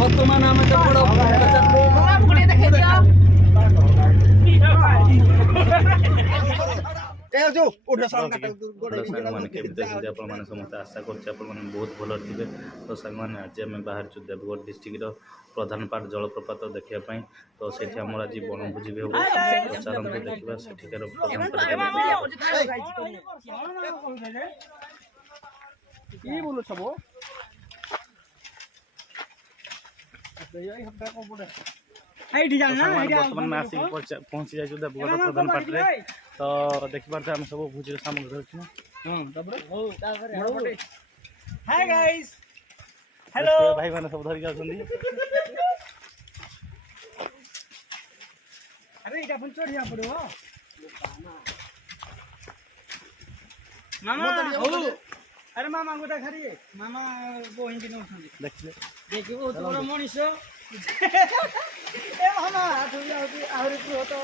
বর্তমান আমাকে বড় सारे केमती अच्छे आपने समस्त आशा कर बहुत भल थे। तो सारे आज आम बाहर देवगढ़ डिस्ट्रिक्ट प्रधान पार्क जलप्रपात देखापी। तो से आम आज बनभोजी भी हम तो चलते देखा सेठिकार बर्तमान में आसिक पहुँची जाइए देवगढ़ प्रधान पार्क में। तो देखिए आम सब भोजी सामग्री धरचु। हाय गाइस हेलो भाई मैंने सब धरिक आछंदी। अरे इटा फुल चढ़िया पड़ो मामा अरे मामा गोटा खारी मामा वो हिंदी नो सुन देखिए देखियो तो बड़ मनीष ए मामा आउरी आउरी तो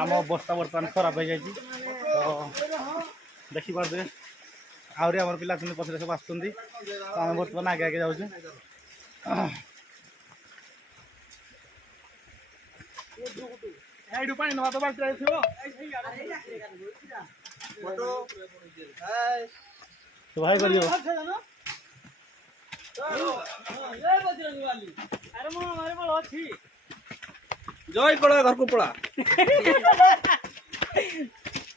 आम बस्ता बर्तमान खराब हो जाए। तो देखी पारे आहरी आम पिला पचर सब आस आम बर्तमान आगे आगे जाऊँ। पानी नवा तो बाल्टी तो भाई करियो अरे मो हमारे बोल अच्छी जय पड़ा घर को पड़ा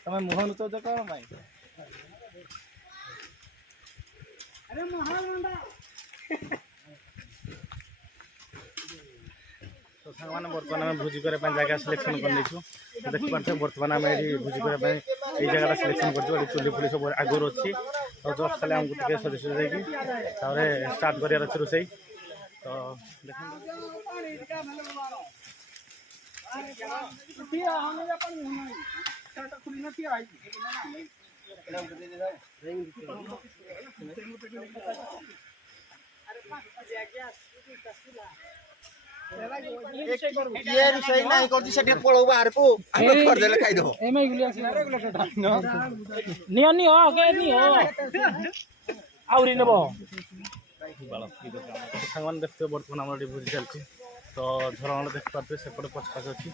तमें मोहन तो कौन भाई अरे महान मंडा तो सामान बर्तमान आम भोजी करने जगह सिलेक्शन कर देखी पार्थे बर्तमान आम ये भोजी करने ये जगह सिलेक्शन कर चुली फुली सब आगुरी अच्छी। तो जस्ट खाली आमको टे सजे सजे स्टार्ट कर रोसई। तो ये सही नहीं करती सेठी पळो बाहर को हम कर देले खाइ दो एमे गुलिया नियो नियो के नियो आउरी नेबो सामान देखते बर्तमान आम भोजी चलती। तो झरना देख पारे सेपटे पचपाच अच्छी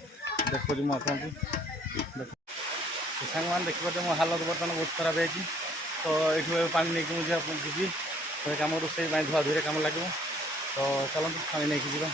देखो जी मुझे सामान देखिए मो हालत बर्तमान बहुत खराब है। तो ये पानी नहीं मुझे जी तो कम रोसे धुआ धुई कम लगे। तो चलते पानी नहीं जा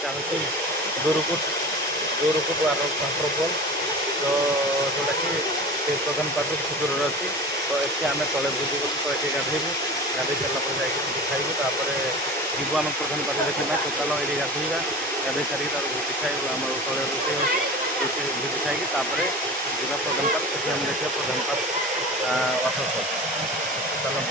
यहाँ हूँ जोरुकुट वाटरफल। तो जोटा कि प्रधान पार्क सुदूर अच्छी। तो ये आम तले भोजी कर तो ये गाधेबू गाधे सारापर जाकि खाइबू तापर जीव आम प्रधान पार्क देखा। तो चलो ये गाधोवा गाधे सारी भोजी खाइबू आम तले रोसे भोजी खाई तापर जीवा प्रधान पार्क से आम देखा प्रधान पार्क वाटरफल। चलो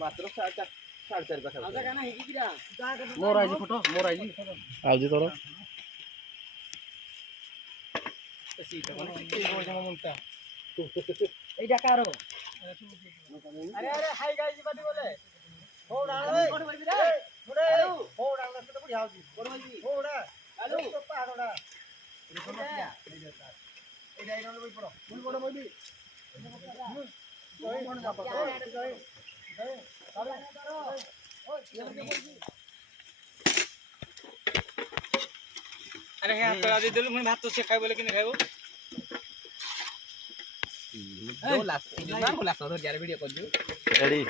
मात्र 4:30 मोर आई फोटो मोर आई आज तोर এইটা কারো আরে আরে হাই গাইস বাদি বলে হোড়া কোন বলবি রে হোড়া হোড়া না তো বুঝা হউছি কোন বলবি হোড়া আলু তো পাড়োড়া এইটা এইটা বই পড়ো বই পড়ো বলবি ওই কোন যাবা ওই আরে করো ওই ये बलबी अरे हाँ पेड़ा दे देलु भात तो से खाइबो लेकिन खाइबो रेडी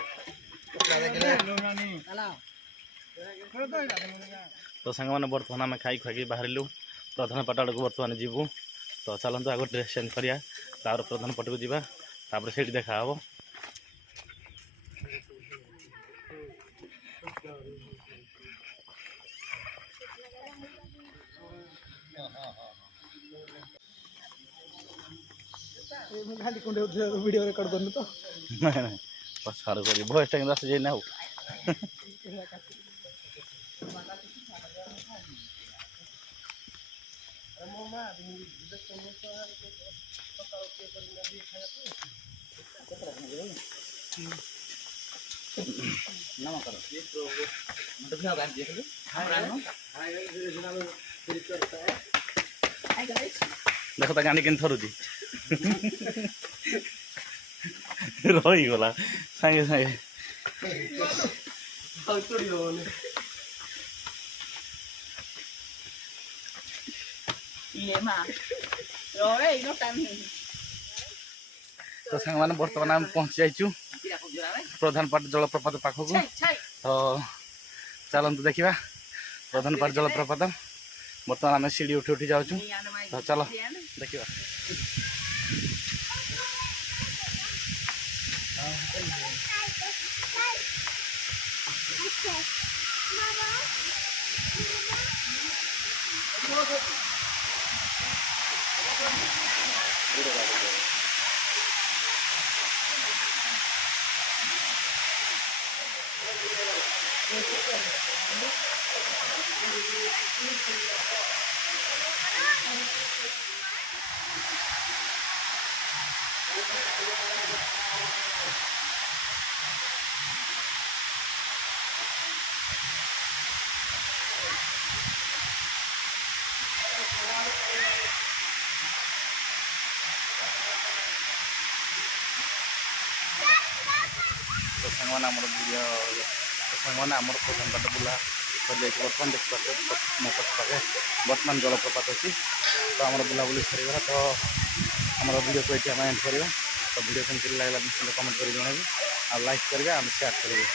तो सांग मैंने बर्तमान आम खाई खुआक बाहर प्रधान पाट आड़ को बर्तमान जीवु तो चलते आग ड्रेस चेंज करा प्रधान पट को जापर से देखा हम खाली कुंडे वीडियो रिकॉर्ड करनु तो नहीं पछाड़ कर भॉइस टाइम आस जाए ना देख तो गाड़ी के थरुची रहीगला सागे सागे तो सांग मैंने बर्तमान आम पहुँची जाइचु प्रधान पाट जलप्रपात पाखक तो चलतु देखा प्रधान पाट जलप्रपात बर्तमान आम सीढ़ी उठी उठी जाऊँ तो चलो देखा तो सांगने आम वीडियो सांगने आम प्रधान पाट बुला कर बर्तमान देखिए मो पक्षे बर्तमान जलप्रपात अच्छी तो आम बुलाबुली सरीगला तो आम वीडियो को ये एंड करवा तो वीडियो केमती लगे निश्चित कमेंट कर जन आ लाइक करेंगे आम शेयर करेंगे।